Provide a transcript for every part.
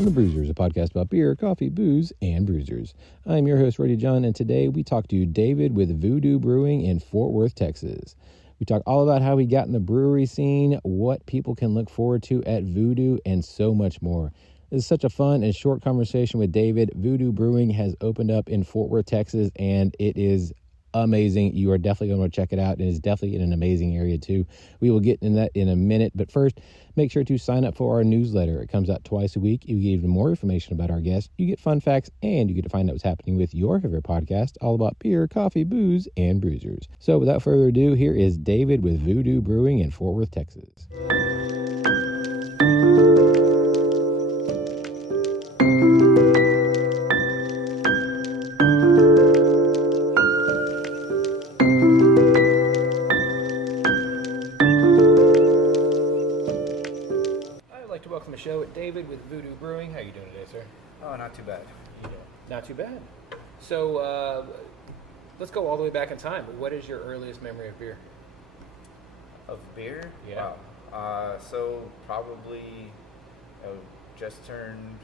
Welcome to Brewsers, a podcast about beer, coffee, booze, and bruisers. I'm your host, Roddy John, and today we talk to David with Voodoo Brewing in Fort Worth, Texas. We talk all about how he got in the brewery scene, what people can look forward to at Voodoo, and so much more. This is such a fun and short conversation with David. Voodoo Brewing has opened up in Fort Worth, Texas, and it is amazing. You are definitely going to want to check it out, and it's definitely in an amazing area too. We will get into that in a minute, but first, make sure to sign up for our newsletter. It comes out twice a week. You get even more information about our guests. You get fun facts, and you get to find out what's happening with your favorite podcast, all about beer, coffee, booze, and bruisers. So without further ado, here is David with Voodoo Brewing in Fort Worth, Texas. Show at David with Voodoo Brewing. How you doing today, sir? Oh, not too bad. Not too bad. So let's go all the way back in time. What is your earliest memory of beer? Of beer? Yeah. Wow. So probably just turned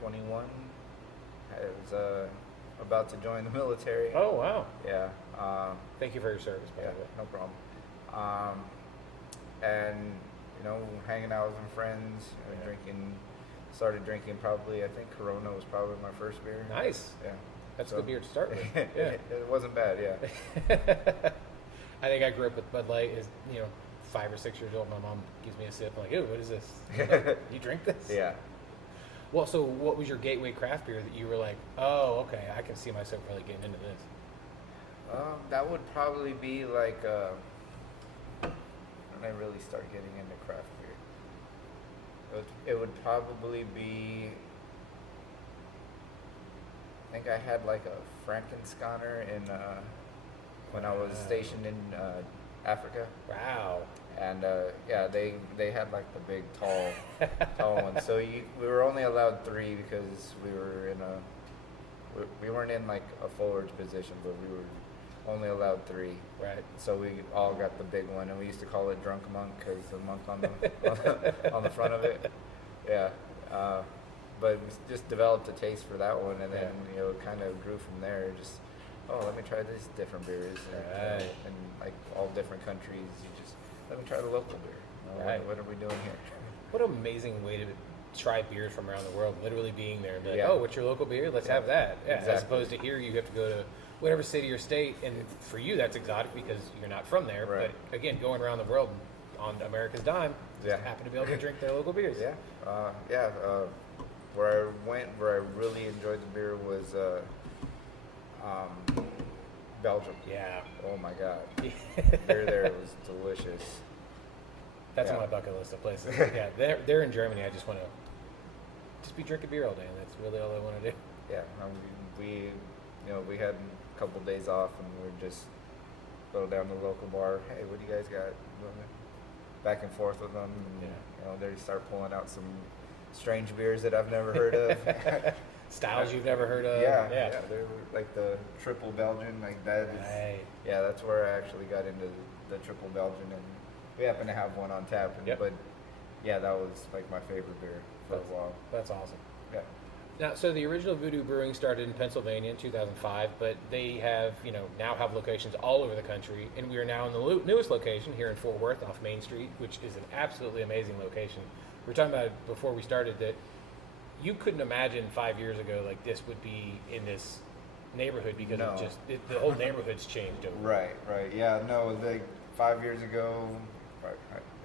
21. I was about to join the military. Oh, wow. Yeah. Thank you for your service, by the way. No problem. And hanging out with some friends, started drinking probably, I think Corona was probably my first beer. Nice. Yeah. That's a good beer to start with. Yeah. It wasn't bad, yeah. I think I grew up with Bud Light. 5 or 6 years old, my mom gives me a sip. I'm like, ew, what is this? You drink this? Yeah. Well, so what was your gateway craft beer that you were like, oh, okay, I can see myself really getting into this? That would probably be like... when I really start getting into craft beer, it would probably be, I think I had like a Frankensteiner when I was stationed in Africa. Wow. And they had like the big tall one. So we were only allowed 3 because we weren't in like a forward position, but we were only allowed 3. Right. So we all got the big one, and we used to call it Drunk Monk because the monk on the front of it. Yeah. But we just developed a taste for that one, and then it kind of grew from there. Just let me try these different beers, and like all different countries. Let me try the local beer. Right. What are we doing here? What an amazing way to try beers from around the world. Literally being there and be like, Yeah. oh, what's your local beer? Let's have that. Yeah. Exactly. As opposed to here, you have to go to whatever city or state, and for you that's exotic because you're not from there. Right. But again, going around the world on America's dime, just Yeah. happen to be able to drink their local beers. Yeah. Where I really enjoyed the beer was Belgium. Yeah. Oh my God. Beer there was delicious. That's on my bucket list of places. Yeah, they're in Germany. I just want to just be drinking beer all day, and that's really all I want to do. Yeah, we had a couple days off, and we would just go down to the local bar. Hey, what do you guys got? Back and forth with them. And, they start pulling out some strange beers that I've never heard of. Styles you've never heard of. Yeah. They were like the triple Belgian, like that. Right. Yeah, that's where I actually got into the triple Belgian, and we happen to have one on tap. But yeah, that was like my favorite beer for a while. That's awesome. Yeah. Now, so the original Voodoo Brewing started in Pennsylvania in 2005, but they have, now have locations all over the country, and we are now in the newest location here in Fort Worth off Main Street, which is an absolutely amazing location. We were talking about it before we started that you couldn't imagine 5 years ago like this would be in this neighborhood because the whole neighborhood's changed over. Right. Yeah, no, like 5 years ago,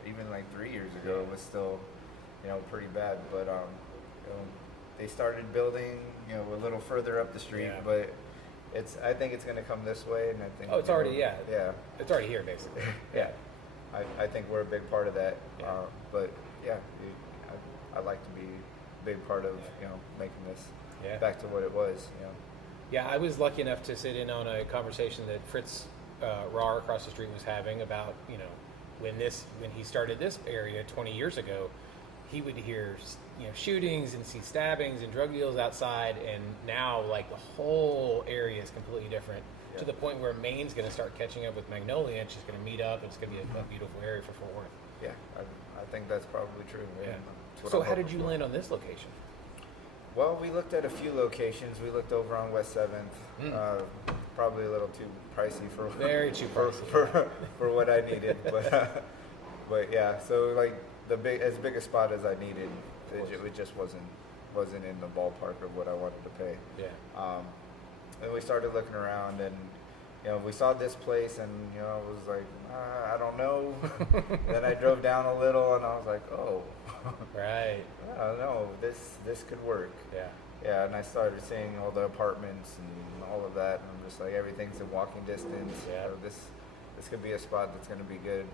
even like 3 years ago, it was still, pretty bad, but they started building, a little further up the street, but I think it's going to come this way, and I think... Oh, it's already, Yeah. It's already here, basically. Yeah. I think we're a big part of that, but yeah, I'd like to be a big part of, making this back to what it was, Yeah, I was lucky enough to sit in on a conversation that Fritz Rahr across the street was having about, when he started this area 20 years ago, he would hear shootings and see stabbings and drug deals outside, and now like the whole area is completely different to the point where Maine's going to start catching up with Magnolia, and it's just going to meet up, and it's going to be a beautiful area for Fort Worth. Yeah, I think that's probably true. Yeah. So how did you land on this location? Well, we looked at a few locations. We looked over on West 7th. Probably a little too pricey for Very too pricey. for what I needed, but yeah. So like as big a spot as I needed, it just wasn't in the ballpark of what I wanted to pay. Yeah. And we started looking around, and we saw this place, and it was like I don't know. Then I drove down a little, and I was like, oh, right. I don't know. This could work. Yeah. Yeah, and I started seeing all the apartments and all of that, and I'm just like, everything's in walking distance. Yeah. So this could be a spot that's going to be good.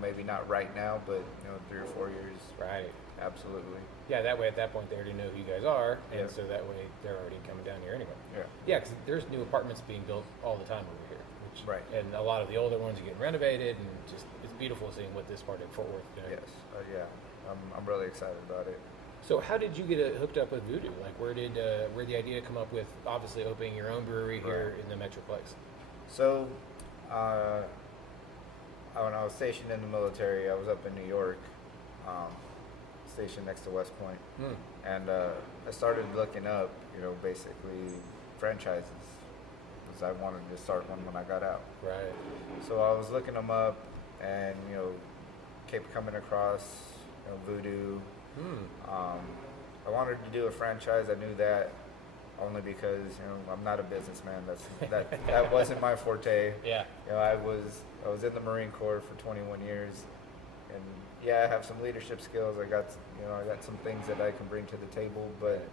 Maybe not right now, but 3 or 4 years. Right. Absolutely. Yeah, that way at that point they already know who you guys are, and Yeah. so that way they're already coming down here anyway. Yeah. Yeah, because there's new apartments being built all the time over here. Right. And a lot of the older ones are getting renovated, and just it's beautiful seeing what this part of Fort Worth is doing. Yes. Yeah. I'm really excited about it. So how did you get hooked up with Voodoo? Like where did the idea come up with obviously opening your own brewery here in the Metroplex? So, when I was stationed in the military, I was up in New York, stationed next to West Point, and I started looking up, basically franchises, because I wanted to start one when I got out. Right. So I was looking them up, and kept coming across Voodoo. I wanted to do a franchise. I knew that only because I'm not a businessman. That wasn't my forte. Yeah. I was in the Marine Corps for 21 years, and yeah, I have some leadership skills. I got some things that I can bring to the table, but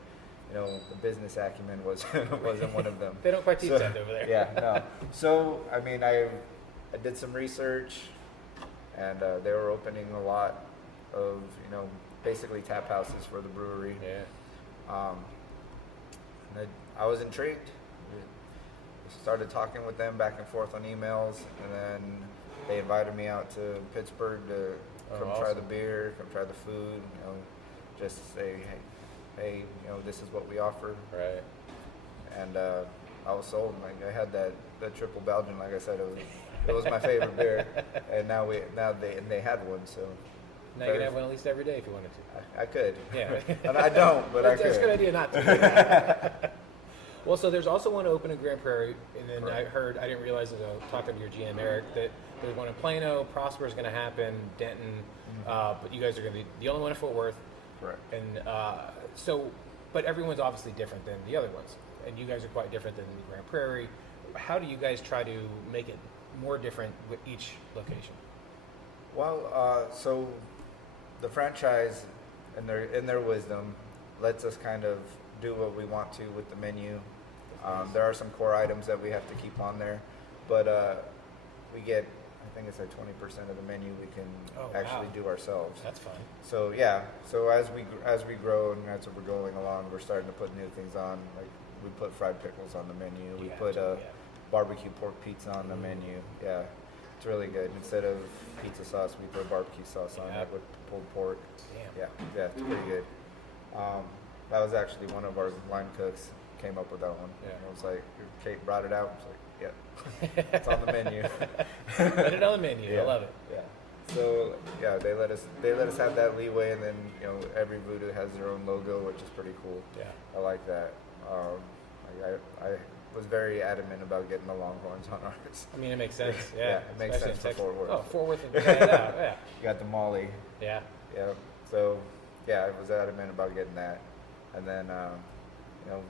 the business acumen wasn't one of them. They don't quite teach that over there. Yeah, no. So I mean, I did some research, and they were opening a lot of basically tap houses for the brewery. Yeah. And I was intrigued. Started talking with them back and forth on emails, and then they invited me out to Pittsburgh to come try the beer, come try the food. Just say, hey, this is what we offer. Right. And I was sold. Like I had that triple Belgian. Like I said, it was my favorite beer, and now they had one. So now you can have one at least every day if you wanted to. I could. Yeah. And I don't, but I could. It's a good idea not to. Well, so there's also one open in Grand Prairie, and then I didn't realize as I was talking to your GM, Eric, that there's one in Plano, Prosper is going to happen, Denton, but you guys are going to be the only one in Fort Worth. Correct. And but everyone's obviously different than the other ones, and you guys are quite different than Grand Prairie. How do you guys try to make it more different with each location? Well, so the franchise, in their wisdom, lets us kind of do what we want to with the menu. There are some core items that we have to keep on there, but we get, I think it's like 20% of the menu we can actually do ourselves. That's fine. So yeah, so as we grow and as we're going along, we're starting to put new things on. Like we put fried pickles on the menu. We put barbecue pork pizza on the menu. Yeah, it's really good. Instead of pizza sauce, we put barbecue sauce on it with pulled pork. Damn. Yeah, it's pretty good. That was actually one of our line cooks came up with that one. Yeah. It was like, Kate brought it out. I was like, yeah, it's on the menu. Put it on the menu. Yeah. I love it. Yeah. So yeah, they let us have that leeway, and then every Voodoo has their own logo, which is pretty cool. Yeah. I like that. I was very adamant about getting the Longhorns on ours. I mean, it makes sense. Yeah, Yeah, it makes sense for Fort Worth. Oh, Fort Worth. Yeah. You got the Molly. Yeah. Yeah. So yeah, I was adamant about getting that, and then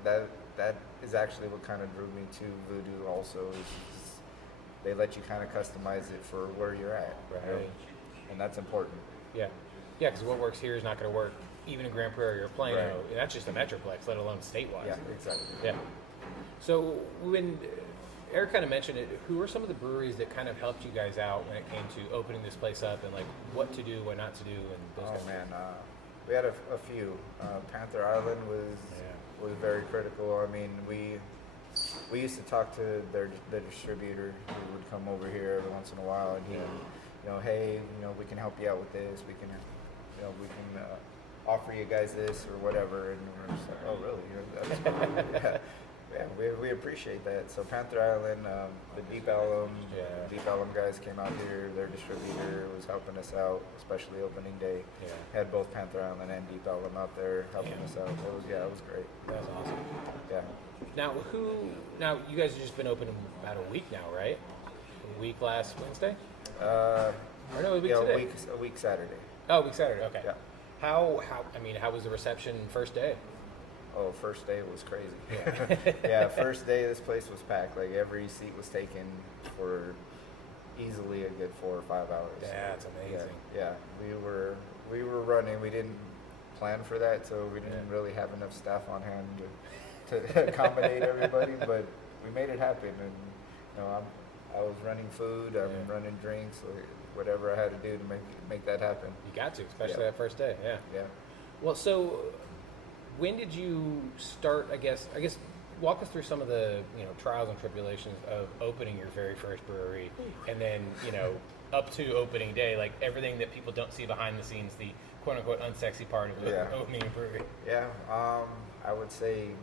that is actually what kind of drew me to Voodoo. Also, is they let you kind of customize it for where you're at, Right. And that's important. Yeah. Yeah, because what works here is not going to work even in Grand Prairie or Plano. Right. And that's just a Metroplex, let alone statewide. Yeah, exactly. Yeah. So when Eric kind of mentioned it, who are some of the breweries that kind of helped you guys out when it came to opening this place up and like what to do, what not to do, and those kinds of Man, we had a few. Panther Island was very critical. I mean, we used to talk to the distributor who would come over here every once in a while, and he, hey, we can help you out with this. We can offer you guys this or whatever. And we're just like, oh, really? That's cool. Yeah, we appreciate that. So Panther Island, the Deep Ellum, Yeah. the Deep Ellum guys came out here. Their distributor was helping us out, especially opening day. Yeah. Had both Panther Island and Deep Ellum out there helping us out. It was great. That was awesome. Yeah. Now you guys have just been open about a week now, right? A week last Wednesday? Or no, a week today. A week Saturday. Oh, week Saturday. Okay. Yeah. How was the reception first day? Oh, first day was crazy. Yeah, first day this place was packed. Like every seat was taken for easily a good 4 or 5 hours. That's amazing. Yeah. We were running. We didn't plan for that, so we didn't really have enough staff on hand to accommodate everybody. But we made it happen, and I was running food. I'm running drinks. Whatever I had to do to make that happen. You got to, especially that first day. Yeah. Yeah. Well, so when did you start? I guess walk us through some of the trials and tribulations of opening your very first brewery, and then up to opening day, like everything that people don't see behind the scenes, the quote unquote unsexy part of opening a brewery. Yeah. I would say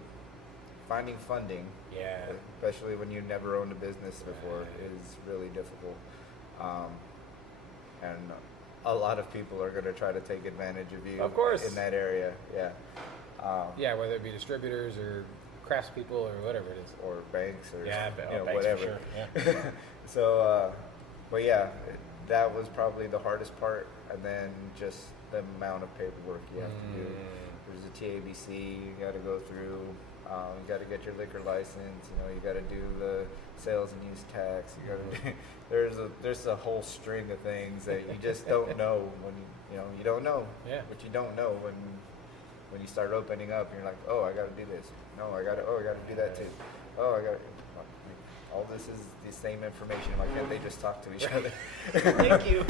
finding funding. Yeah. Especially when you never owned a business before is really difficult. And a lot of people are going to try to take advantage of you. Of course. In that area. Yeah. Whether it be distributors or craftspeople or whatever it is. Or banks or banks whatever. For sure. Yeah. So, but yeah, that was probably the hardest part. And then just the amount of paperwork you have to do. There's a TABC you got to go through. You got to get your liquor license. You got to do the sales and use tax. You got to. There's a whole string of things that you just don't know when you don't know. Yeah. But you don't know when you start opening up. You're like, oh, I got to do this. No, I got to do that too. Oh, I got. All this is the same information. Why can't they just talk to each other? Thank you.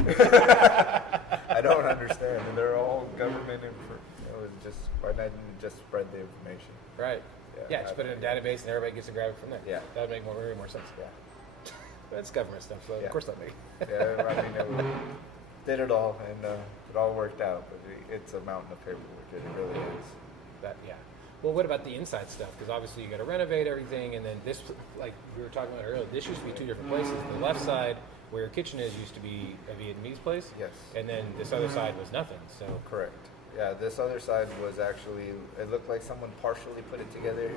I don't understand. They're all government it's just why not just spread the information? Right. Yeah, just put it in a database and everybody gets to grab it from there. Yeah. That would make very more sense. Yeah. That's government stuff, so of course that makes. Yeah, I mean, we did it all, and it all worked out. But it's a mountain of paperwork. It really is. Well, what about the inside stuff? Because obviously you got to renovate everything, and then this, like we were talking about earlier, this used to be two different places. The left side, where your kitchen is, used to be a Vietnamese place. Yes. And then this other side was nothing. So correct. Yeah, this other side was actually, it looked like someone partially put it together,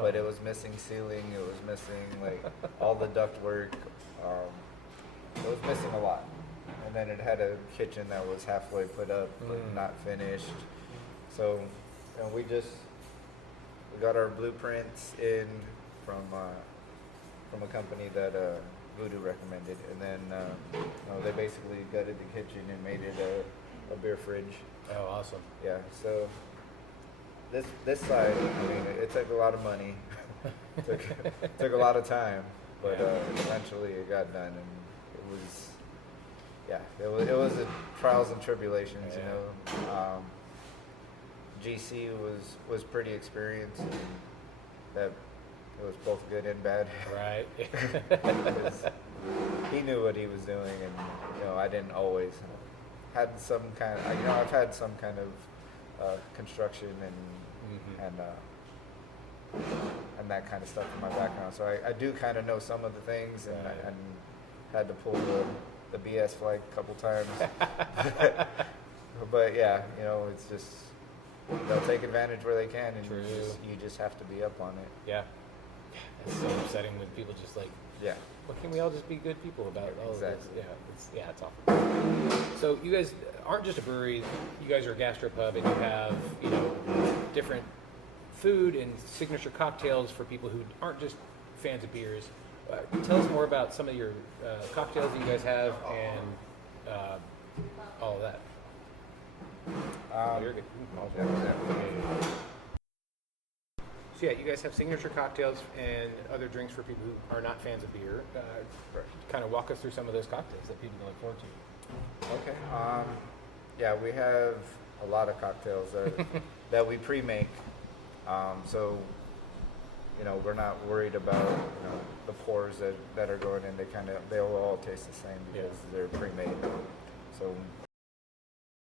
but it was missing ceiling, it was missing like all the duct work, it was missing a lot. And then it had a kitchen that was halfway put up, but not finished. So we got our blueprints in from a company that Voodoo recommended, and then they basically gutted the kitchen and made it a beer fridge. Oh, awesome. Yeah, so this side, I mean, it took a lot of money, took a lot of time, but eventually it got done, and it was a trials and tribulations, GC was pretty experienced, and that it was both good and bad. Right. He knew what he was doing, and I didn't always. Had some kind of, I've had some kind of construction and that kind of stuff in my background. So I do kind of know some of the things, and had to pull the BS flag a couple times. But yeah, it's just they'll take advantage where they can, and you just have to be up on it. Yeah. It's so upsetting when people just like. Yeah. Well, can we all just be good people about all of this? Exactly. It's awful. So you guys aren't just a brewery. You guys are a gastropub, and you have different food and signature cocktails for people who aren't just fans of beers. Tell us more about some of your cocktails that you guys have and all of that. You're good. So yeah, you guys have signature cocktails and other drinks for people who are not fans of beer. Kind of walk us through some of those cocktails that people can look forward to. Okay. We have a lot of cocktails that we pre-make. So we're not worried about the pours that are going in. They'll all taste the same because they're pre-made. So